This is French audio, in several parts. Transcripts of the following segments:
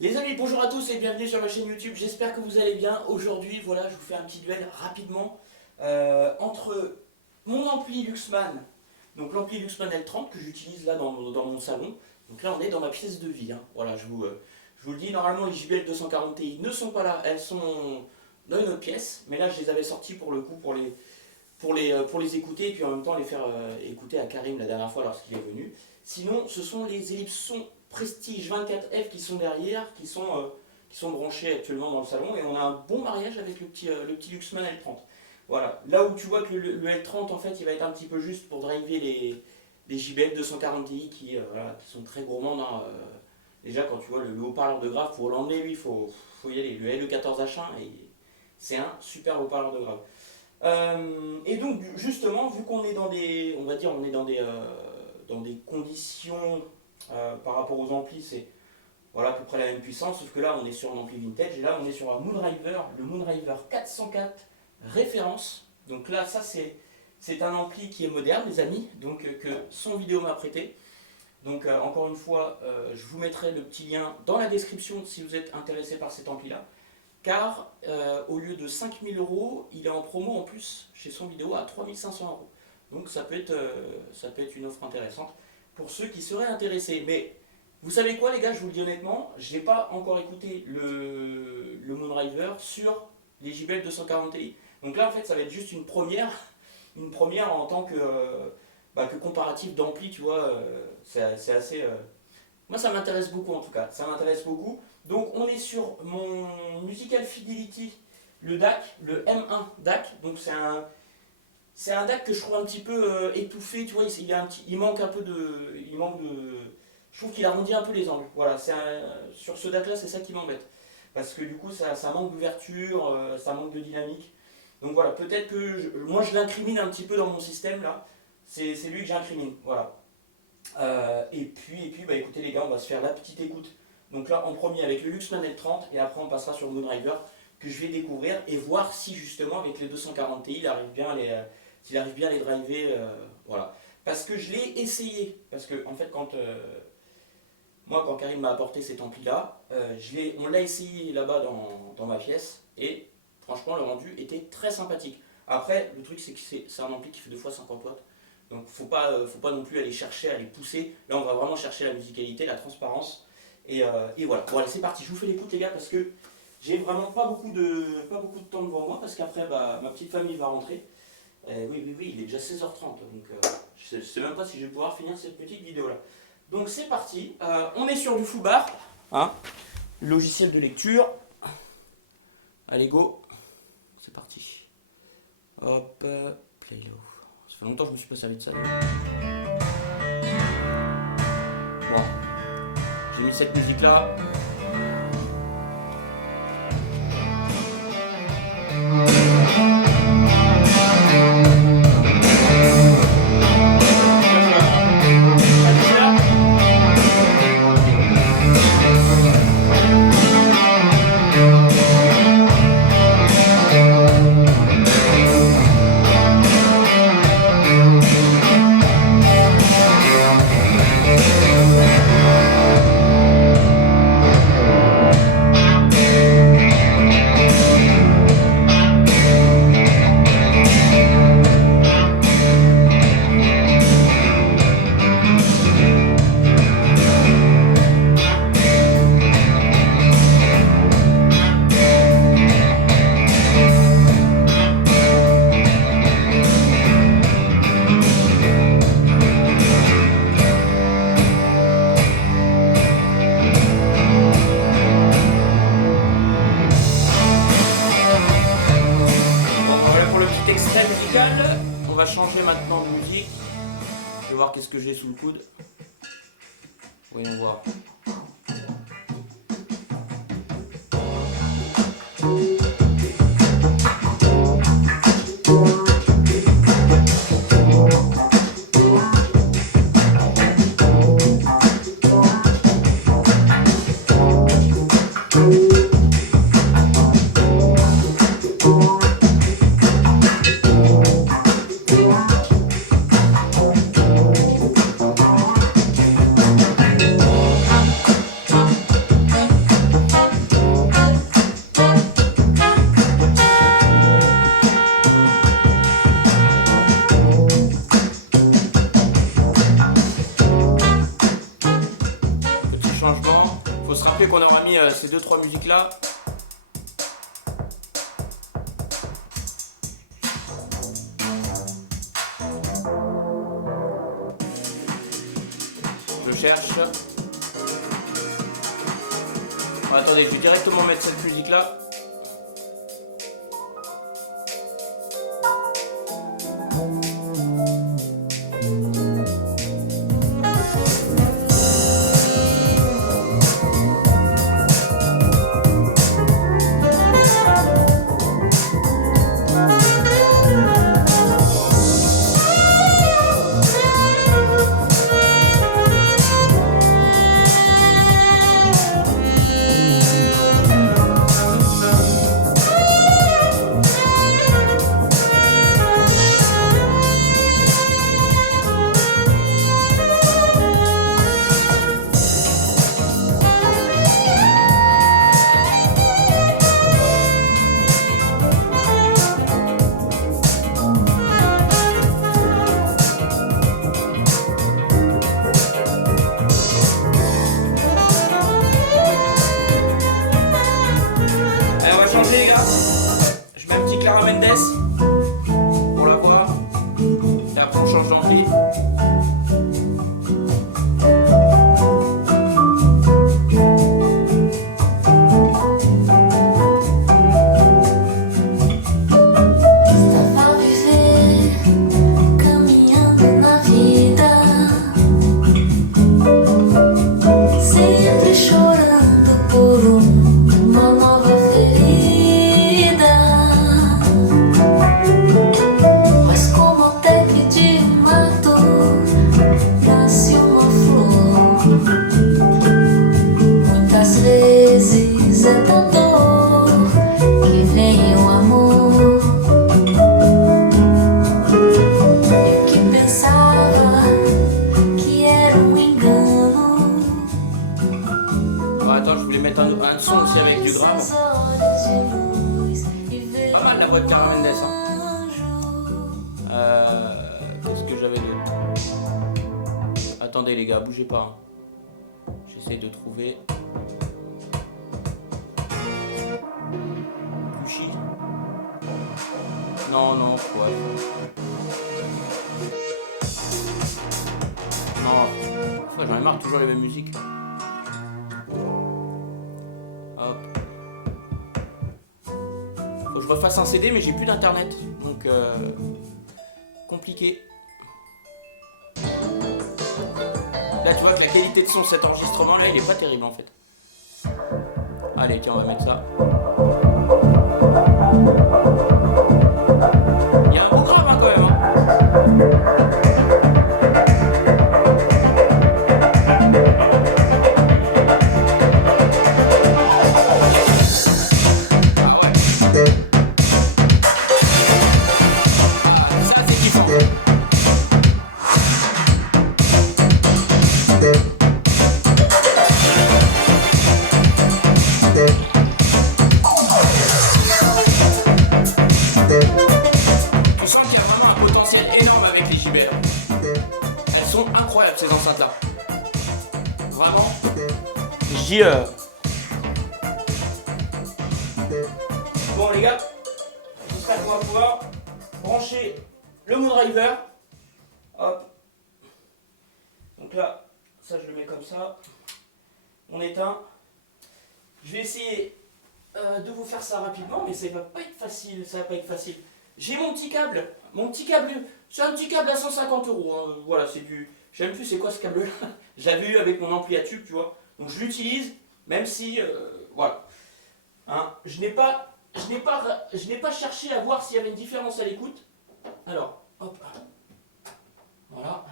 Les amis, bonjour à tous et bienvenue sur ma chaîne YouTube, j'espère que vous allez bien. Aujourd'hui, voilà, je vous fais un petit duel rapidement entre mon ampli Luxman, donc l'ampli Luxman L30 que j'utilise là dans mon salon. Donc là, on est dans ma pièce de vie, hein. Voilà, je vous le dis, normalement les JBL 240 Ti ne sont pas là, elles sont dans une autre pièce, mais là je les avais sorties pour le coup pour les écouter et puis en même temps les faire écouter à Karim la dernière fois lorsqu'il est venu. Sinon, ce sont les Ellipson Prestige 24F qui sont derrière, qui sont branchés actuellement dans le salon et on a un bon mariage avec le petit Luxman L30. Voilà, là où tu vois que le L30 en fait il va être un petit peu juste pour driver les JBL 240 Ti voilà, qui sont très gourmands, hein. Déjà quand tu vois le haut-parleur de grave, pour l'emmener lui faut y aller. Le LE14H1 c'est un super haut-parleur de grave. Et donc justement, vu qu'on est dans des, on va dire, on est dans des conditions par rapport aux amplis, c'est voilà à peu près la même puissance, sauf que là on est sur un ampli vintage et là on est sur un Moonriver, le Moonriver 404 référence. Donc là ça c'est un ampli qui est moderne les amis, donc que son vidéo m'a prêté. Donc encore une fois, je vous mettrai le petit lien dans la description si vous êtes intéressé par cet ampli là. Car au lieu de 5000 euros, il est en promo en plus chez son vidéo à 3500 euros. Donc ça peut être une offre intéressante pour ceux qui seraient intéressés. Mais vous savez quoi les gars, je vous le dis honnêtement, je n'ai pas encore écouté le Moonriver sur les JBL 240 Ti. Donc là en fait ça va être juste une première en tant que comparatif d'ampli, tu vois, c'est assez... Moi ça m'intéresse beaucoup en tout cas, ça m'intéresse beaucoup. Donc on est sur mon Musical Fidelity, le DAC, le M1 DAC. Donc c'est un DAC que je trouve un petit peu étouffé, tu vois, il manque un peu je trouve qu'il arrondit un peu les angles. Voilà, sur ce DAC là c'est ça qui m'embête. Parce que du coup ça manque d'ouverture, ça manque de dynamique. Donc voilà, peut-être que moi je l'incrimine un petit peu dans mon système là. C'est lui que j'incrimine, voilà. Et puis bah, écoutez les gars, on va se faire la petite écoute. Donc là en premier avec le Luxman L30 et après on passera sur le Moonriver que je vais découvrir et voir si justement avec les 240 Ti s'il arrive bien à les driver, voilà. Parce que je l'ai essayé, parce que en fait quand Karim m'a apporté cet ampli là, on l'a essayé là-bas dans ma pièce et franchement le rendu était très sympathique. Après le truc c'est que c'est un ampli qui fait 2 fois 50 watts. Donc faut pas non plus aller chercher, aller pousser. Là on va vraiment chercher la musicalité, la transparence. Et voilà. Bon allez c'est parti, je vous fais l'écoute les gars parce que j'ai vraiment pas beaucoup de temps devant moi parce qu'après bah, ma petite famille va rentrer. Oui, il est déjà 16h30 donc je sais même pas si je vais pouvoir finir cette petite vidéo là. Donc c'est parti, on est sur du Foobar, hein, logiciel de lecture. Allez go, c'est parti. Hop, play low. Ça fait longtemps que je me suis pas servi de ça. Bon, j'ai mis cette musique là. Extrait musical, on va changer maintenant de musique. Je vais voir qu'est-ce que j'ai sous le coude. Voyons voir. rappeler qu'on aura mis ces 2-3 musiques là. Je cherche. Oh, attendez, je vais directement mettre cette musique là. Pour la voir. Et après on change d'ampli. Un son aussi avec du grave. Pas mal la voix de Clara Mendes. Qu'est-ce que j'avais d'autre? Attendez les gars, bougez pas. J'essaie de trouver. Luchy. Non, non, quoi. Non, j'en ai marre, toujours les mêmes musiques. Faut que je refasse un CD mais j'ai plus d'internet donc compliqué. Là tu vois que la qualité de son de cet enregistrement là il est pas terrible en fait. Allez tiens on va mettre ça. Il y a un beau grave hein, quand même hein. Incroyable ces enceintes là. Vraiment. Je dis bon les gars, j'espère qu'on va pouvoir brancher le Moondriver. Hop. Donc là, ça je le mets comme ça. On éteint. Je vais essayer de vous faire ça rapidement, mais ça va pas être facile. Ça va pas être facile. J'ai mon petit câble. C'est un petit câble à 150 €. Hein. Voilà, c'est du. Je sais même plus c'est quoi ce câble là. J'avais eu avec mon ampli à tube, tu vois. Donc je l'utilise, même si. Voilà. Hein, je n'ai pas cherché à voir s'il y avait une différence à l'écoute. Alors, hop. Voilà.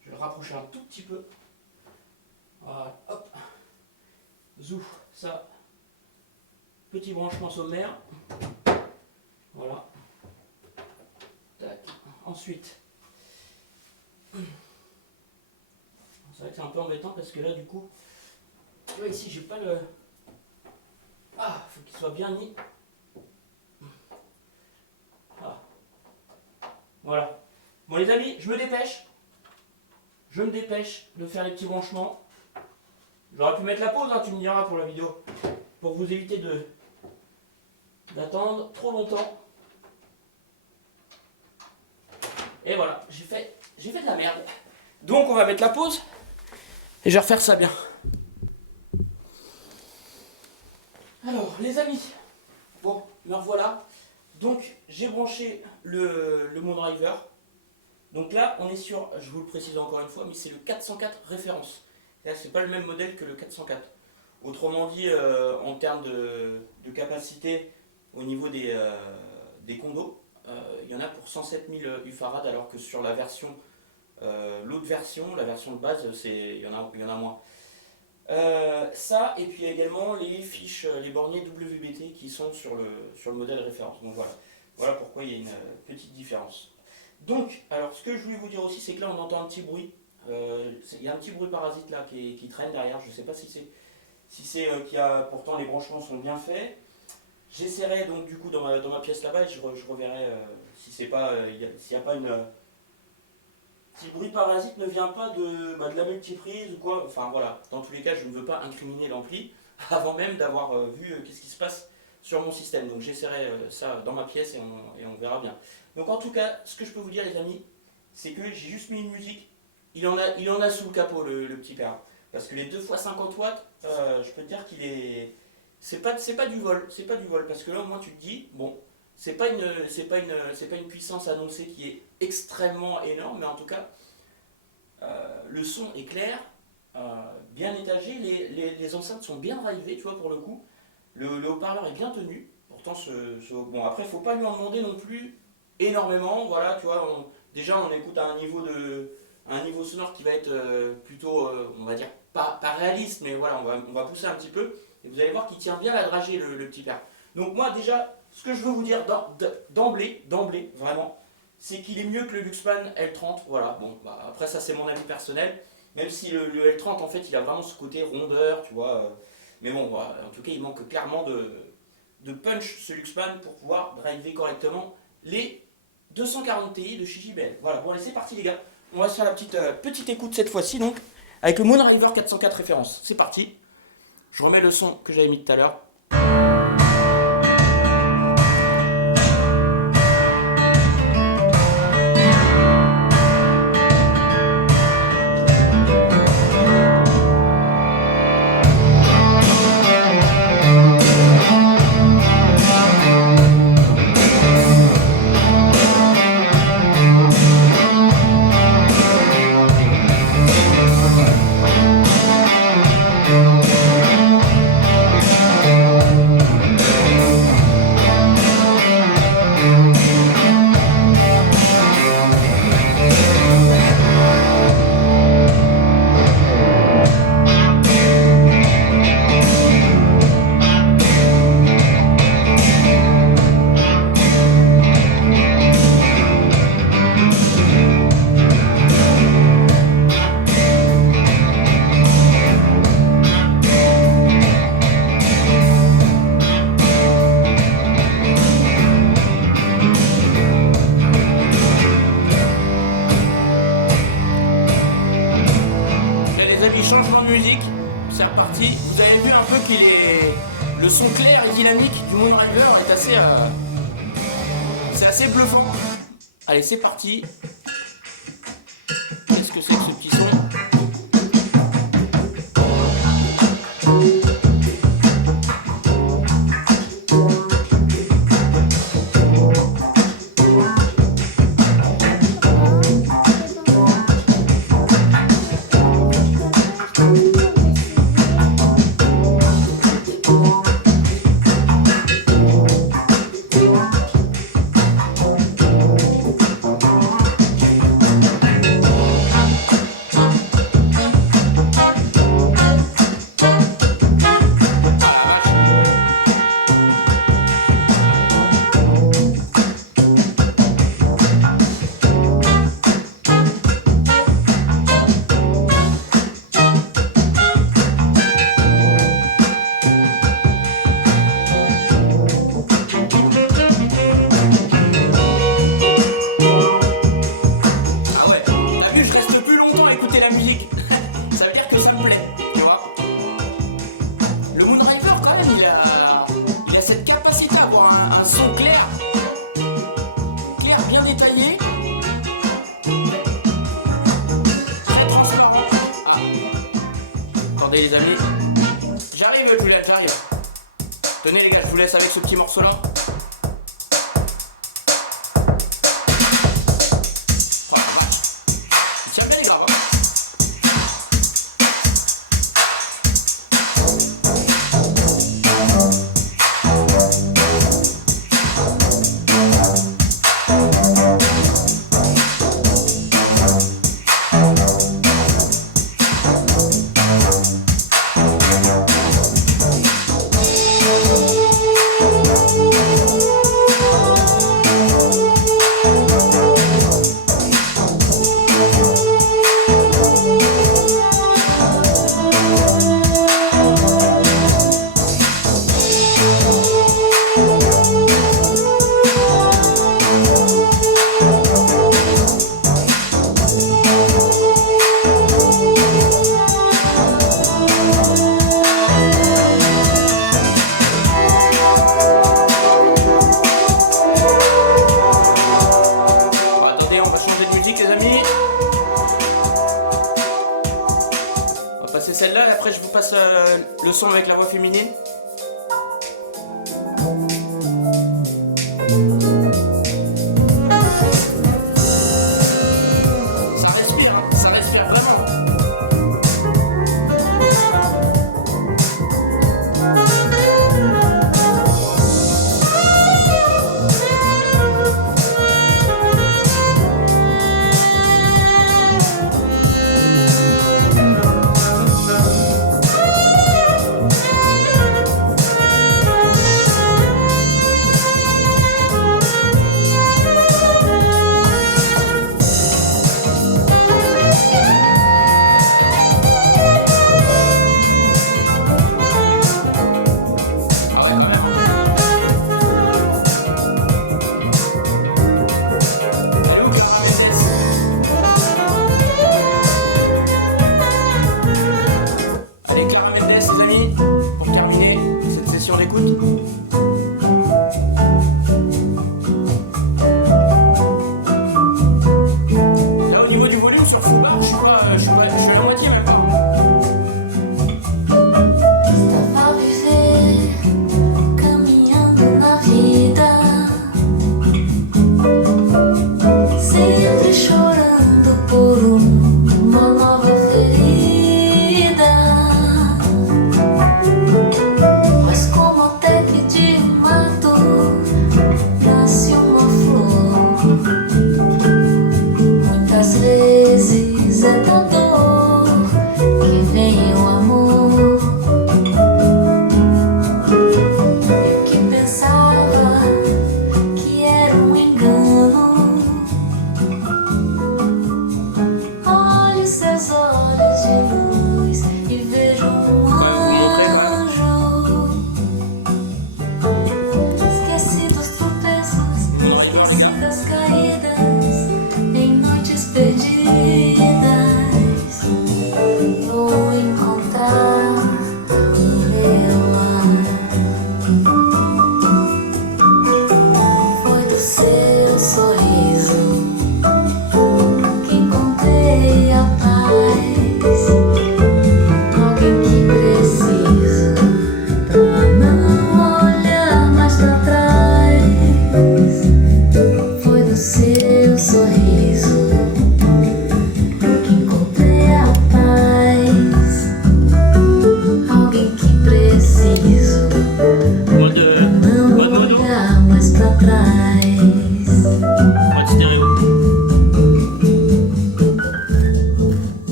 Je vais le rapprocher un tout petit peu. Voilà, hop. Zouf, ça. Petit branchement sommaire. Voilà. Tac. Ensuite. C'est vrai que c'est un peu embêtant parce que là du coup. Tu vois ici j'ai pas le. Ah, faut qu'il soit bien mis. Ah. Voilà. Bon les amis, je me dépêche. Je me dépêche de faire les petits branchements. J'aurais pu mettre la pause, hein, tu me diras pour la vidéo, pour vous éviter d'attendre trop longtemps. Et voilà, j'ai fait de la merde. Donc on va mettre la pause et je vais refaire ça bien. Alors les amis, bon, me revoilà. Donc j'ai branché le Moondriver. Donc là on est sur, je vous le précise encore une fois, mais c'est le 404 référence. Là c'est pas le même modèle que le 404. Autrement dit, en termes de capacité au niveau des condos, il y en a pour 107 000 UF, alors que sur la version, l'autre version, la version de base, il y en a moins. Ça, et puis également les fiches, les borniers WBT qui sont sur le modèle référence. Donc voilà pourquoi il y a une petite différence. Donc, alors ce que je voulais vous dire aussi, c'est que là on entend un petit bruit. Il y a un petit bruit parasite là qui traîne derrière, je ne sais pas si c'est qu'il y a, pourtant les branchements sont bien faits. J'essaierai donc du coup dans ma pièce là-bas, je reverrai si c'est pas, s'il n'y a pas si le bruit parasite ne vient pas de la multiprise ou quoi. Enfin voilà, dans tous les cas je ne veux pas incriminer l'ampli avant même d'avoir vu qu'est-ce qui se passe sur mon système. Donc j'essaierai ça dans ma pièce et on verra bien. Donc en tout cas, ce que je peux vous dire les amis, c'est que j'ai juste mis une musique. Il en a sous le capot le petit père. Parce que les 2 x 50 watts, je peux te dire qu'il est... C'est pas du vol, parce que là au moins tu te dis, bon, c'est pas une puissance annoncée qui est extrêmement énorme, mais en tout cas, le son est clair, bien étagé, les enceintes sont bien drivées, tu vois, pour le coup, le haut-parleur est bien tenu, pourtant bon, après faut pas lui en demander non plus énormément, voilà, tu vois, déjà on écoute à un niveau sonore qui va être plutôt, on va dire, pas réaliste, mais voilà, on va pousser un petit peu. Et vous allez voir qu'il tient bien la dragée, le petit père. Donc moi déjà, ce que je veux vous dire d'emblée, vraiment, c'est qu'il est mieux que le Luxman L30. Voilà, bon, après ça c'est mon avis personnel. Même si le L30 en fait il a vraiment ce côté rondeur, tu vois. Mais bon, voilà, en tout cas il manque clairement de punch ce Luxman pour pouvoir driver correctement les 240 Ti de chez JBL. Voilà, bon allez c'est parti les gars. On va se faire la petite écoute cette fois-ci donc, avec le Moondriver 404 référence. C'est parti. Je remets le son que j'avais mis tout à l'heure. Changement de musique, c'est reparti. Vous avez vu un peu le son clair et dynamique du Moondriver est c'est assez bluffant. Allez, c'est parti. Qu'est-ce que c'est que ce petit son ? Attendez les amis. J'arrive, Juliette, j'arrive. Tenez les gars, je vous laisse avec ce petit morceau là. Il tient bien les graves, hein. C'est celle-là, après je vous passe le son avec la voix féminine. Ça respire vraiment.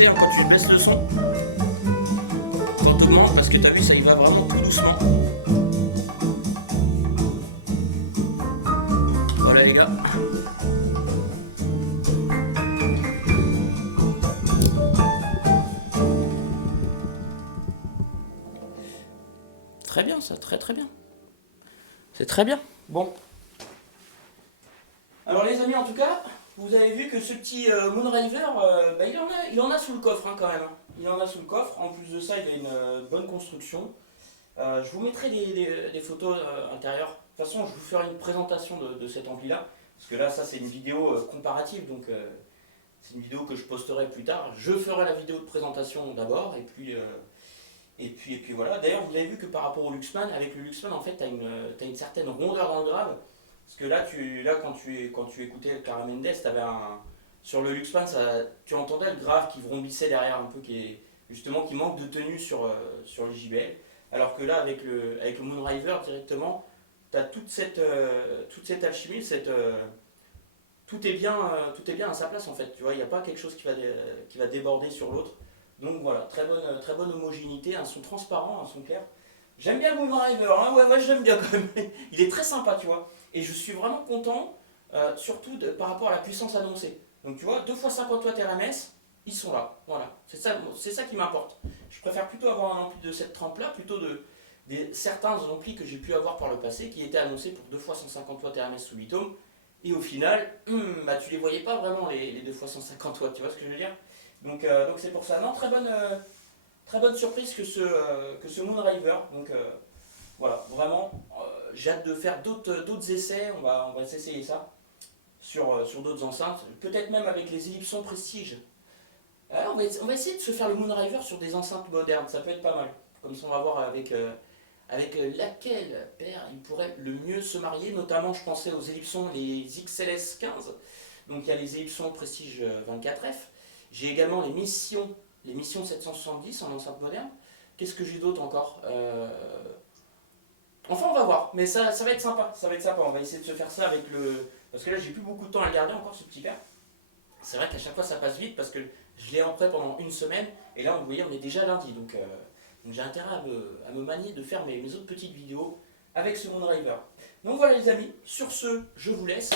Quand tu baisses le son, quand tu augmentes, parce que tu as vu, ça y va vraiment tout doucement. Voilà les gars. Très bien ça, très très bien. C'est très bien. Bon. Alors les amis, en tout cas, vous avez vu que ce petit Moonriver, bah, il en a sous le coffre hein, quand même. Hein. Il en a sous le coffre. En plus de ça, il a une bonne construction. Je vous mettrai des photos intérieures. De toute façon, je vous ferai une présentation de cet ampli-là. Parce que là, ça, c'est une vidéo comparative. Donc, c'est une vidéo que je posterai plus tard. Je ferai la vidéo de présentation d'abord. Et puis voilà. D'ailleurs, vous avez vu que par rapport au Luxman, avec le Luxman, en fait, t'as une certaine rondeur dans le grave. Parce que là quand tu écoutais le Cara Mendes, sur le Luxman, tu entendais le grave qui vrombissait derrière un peu, qui manque de tenue sur les JBL. Alors que là, avec le Moonriver directement, tu as toute cette alchimie, tout est bien à sa place en fait. Tu vois, il n'y a pas quelque chose qui va déborder sur l'autre. Donc voilà, très bonne homogénéité, un son transparent, un son clair. J'aime bien le Moonriver, hein, ouais, j'aime bien quand même. Il est très sympa, tu vois. Et je suis vraiment content, surtout par rapport à la puissance annoncée. Donc tu vois, 2 fois 50 watts RMS, ils sont là. Voilà, c'est ça qui m'importe. Je préfère plutôt avoir un ampli de cette trempe-là, plutôt certains amplis que j'ai pu avoir par le passé, qui étaient annoncés pour 2 fois 150 watts RMS sous 8 ohms. Et au final, bah, tu les voyais pas vraiment les 2 fois 150 watts, tu vois ce que je veux dire. Donc c'est pour ça. Non, très bonne surprise que ce Moonriver. Donc voilà, vraiment, j'ai hâte de faire d'autres essais. On va essayer ça sur d'autres enceintes. Peut-être même avec les Ellipson Prestige. On va essayer de se faire le Moonriver sur des enceintes modernes. Ça peut être pas mal. Comme ça, on va voir avec laquelle paire il pourrait le mieux se marier. Notamment, je pensais aux Ellipson, les XLS 15. Donc il y a les Ellipson Prestige 24F. J'ai également les missions 770 en enceinte moderne. Qu'est-ce que j'ai d'autre encore Enfin, on va voir, mais ça va être sympa. Ça va être sympa. On va essayer de se faire ça avec le. Parce que là, j'ai plus beaucoup de temps à le garder encore, ce petit verre. C'est vrai qu'à chaque fois, ça passe vite parce que je l'ai en prêt pendant une semaine. Et là, vous voyez, on est déjà lundi. Donc j'ai intérêt à me manier de faire mes autres petites vidéos avec ce Moonriver. Donc voilà, les amis. Sur ce, je vous laisse.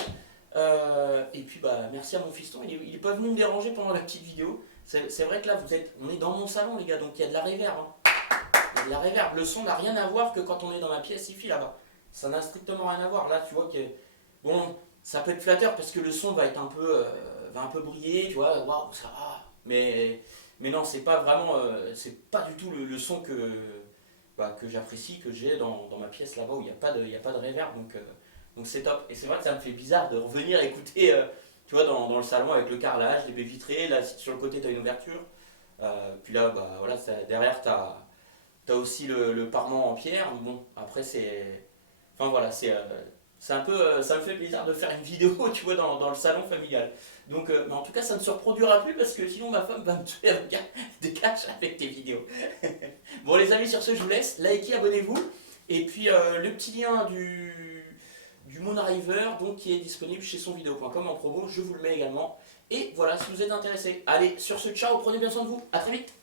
Et puis bah merci à mon fiston, il est pas venu me déranger pendant la petite vidéo. C'est vrai que là on est dans mon salon les gars, donc il y a de la reverb. Hein. Il y a de la reverb. Le son n'a rien à voir que quand on est dans ma pièce ici là-bas. Ça n'a strictement rien à voir. Là tu vois que bon, ça peut être flatteur parce que le son va être un peu brillé, tu vois. Waouh, ça va. Mais non, c'est pas vraiment, c'est pas du tout le son que j'apprécie, que j'ai dans ma pièce là-bas où il n'y a pas de reverb. Donc c'est top. Et c'est vrai que ça me fait bizarre de revenir écouter, tu vois, dans le salon avec le carrelage, les baies vitrées. Là, sur le côté, tu as une ouverture. Puis là, bah, voilà, derrière, tu as aussi le parement en pierre. Bon, après, c'est. Enfin voilà, c'est un peu. Ça me fait plaisir de faire une vidéo, tu vois, dans le salon familial. Donc, mais en tout cas, ça ne se reproduira plus parce que sinon, ma femme va me tuer avec des caches avec tes vidéos. Bon, les amis, sur ce, je vous laisse. Likez, abonnez-vous. Et puis, le petit lien du Moonriver donc qui est disponible chez sonvideo.com en promo, je vous le mets également. Et voilà, si vous êtes intéressé. Allez, sur ce, ciao, prenez bien soin de vous, à très vite.